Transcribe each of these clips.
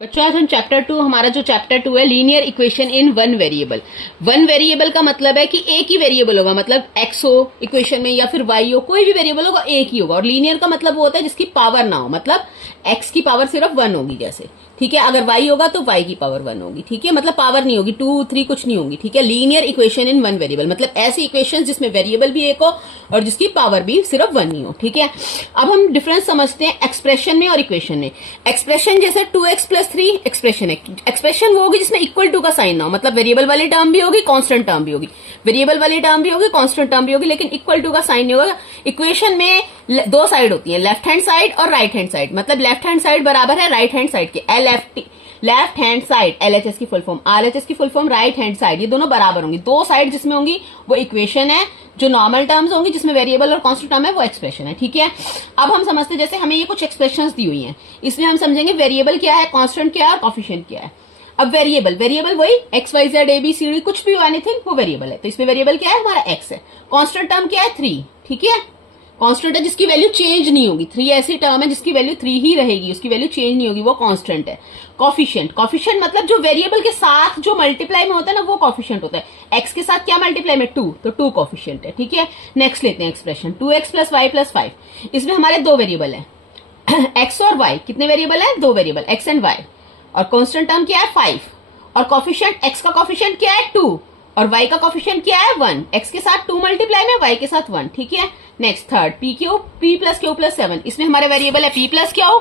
बच्चों आज हम चैप्टर 2 हमारा जो चैप्टर 2 है linear equation in one variable. One variable का मतलब है कि एक ही वेरिएबल होगा, मतलब एक्स हो इक्वेशन में या फिर वाई हो, कोई भी वेरिएबल होगा एक ही होगा। और लीनियर का मतलब वो होता है जिसकी पावर ना हो, मतलब एक्स की पावर सिर्फ 1 होगी जैसे, ठीक है। अगर वाई होगा तो वाई की पावर 1 होगी, ठीक है, मतलब पावर नहीं होगी 2 3 कुछ नहीं होगी, ठीक है। Linear equation in one variable मतलब ऐसी इक्वेशन जिसमें वेरिएबल भी एक हो और जिसकी पावर भी सिर्फ 1 ही हो, ठीक है। अब हम डिफरेंस समझते हैं एक्सप्रेशन में और इक्वेशन में। एक्सप्रेशन जैसे 2x + 3 एक्सप्रेशन है। एक्सप्रेशन वो होगी जिसमें इक्वल टू का साइन ना हो, मतलब वेरिएबल वाली टर्म भी होगी, कांस्टेंट टर्म भी होगी, वेरिएबल वाली टर्म भी होगी, कांस्टेंट टर्म भी होगी, लेकिन इक्वल टू का साइन नहीं होगा। इक्वेशन में दो साइड होती है, लेफ्ट हैंड साइड और राइट हैंड साइड, मतलब लेफ्ट हैंड साइड बराबर है राइट हैंड साइड के। लेफ्ट हैंड साइड LHS की फुल फॉर्म, RHS की full form right hand side, ये दोनों बराबर होंगी। दो साइड जिसमें होंगी वो इक्वेशन है, जो नॉर्मल टर्म्स होंगी जिसमें वेरिएबल और कांस्टेंट टर्म है वो एक्सप्रेशन है, ठीक है। अब हम समझते हैं, जैसे हमें ये कुछ एक्सप्रेशंस दी हुई हैं, इसमें हम समझेंगे वेरिएबल क्या है, कांस्टेंट क्या है और कोएफिशिएंट क्या है। अब वेरिएबल वही XYZ ABCD कुछ भी एनीथिंग वो वेरिएबल है, तो इसमें वेरिएबल क्या है हमारा x है। कांस्टेंट टर्म क्या है 3, ठीक है, कांस्टेंट है जिसकी वैल्यू चेंज नहीं होगी। 3 ऐसी टर्म है जिसकी वैल्यू 3 ही रहेगी, उसकी वैल्यू चेंज नहीं होगी, वो कांस्टेंट है। कोएफिशिएंट मतलब जो वेरिएबल के साथ जो मल्टीप्लाई में होता है ना वो कोएफिशिएंट होता है। x के साथ क्या मल्टीप्लाई में 2, तो 2 कोएफिशिएंट है, ठीक है। नेक्स्ट लेते हैं एक्सप्रेशन 2x + y + 5। इसमें हमारे दो वेरिएबल है x और y। कितने वेरिएबल है? दो वेरिएबल x एंड y। और कांस्टेंट टर्म क्या है 5। और कोएफिशिएंट x का कोएफिशिएंट क्या है 2 और y का कोएफिशिएंट क्या है 1। x के साथ 2 मल्टीप्लाई में, y के साथ 1, ठीक है। Next third p + q + 7। इसमें हमारे वेरिएबल है p + q,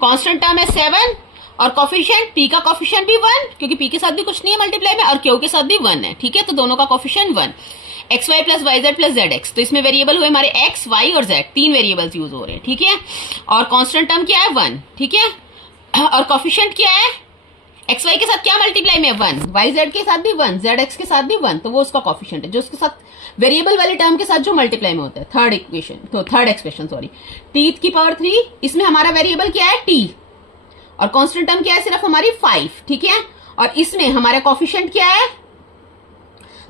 कांस्टेंट टर्म है 7 और कोएफिशिएंट p का कोएफिशिएंट भी 1 क्योंकि p के साथ भी कुछ नहीं है मल्टीप्लाई में और q के साथ भी 1 है, ठीक है। तो दोनों का कोएफिशिएंट 1। xy + yz + zx, तो इसमें वेरिएबल हुए हमारे x, y और z, तीन वेरिएबल्स यूज हो रहे हैं, ठीक है। और कांस्टेंट टर्म क्या है 1, ठीक है। और कोएफिशिएंट क्या है, एक्स वाई के साथ क्या मल्टीप्लाई में 1, वाई जेड के साथ भी 1, जेड एक्स के साथ भी 1, तो वो उसका कोएफिशिएंट है जो उसके साथ वेरिएबल वाले टर्म के साथ जो मल्टीप्लाई में होता है। थर्ड एक्सप्रेशन टी की पावर 3। इसमें हमारा वेरिएबल क्या है t और कांस्टेंट टर्म क्या है सिर्फ हमारी 5, ठीक है। और इसमें हमारा कोएफिशिएंट क्या है,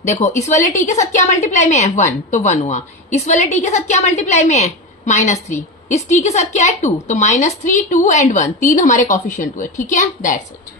देखो इस वाले t के साथ क्या मल्टीप्लाई में है 1, तो 1 हुआ। इस वाले t के साथ क्या मल्टीप्लाई में है -3। इस t के साथ क्या है 2, तो -3 2 एंड 1, तीन हमारे कोएफिशिएंट हुए, ठीक है। That's it.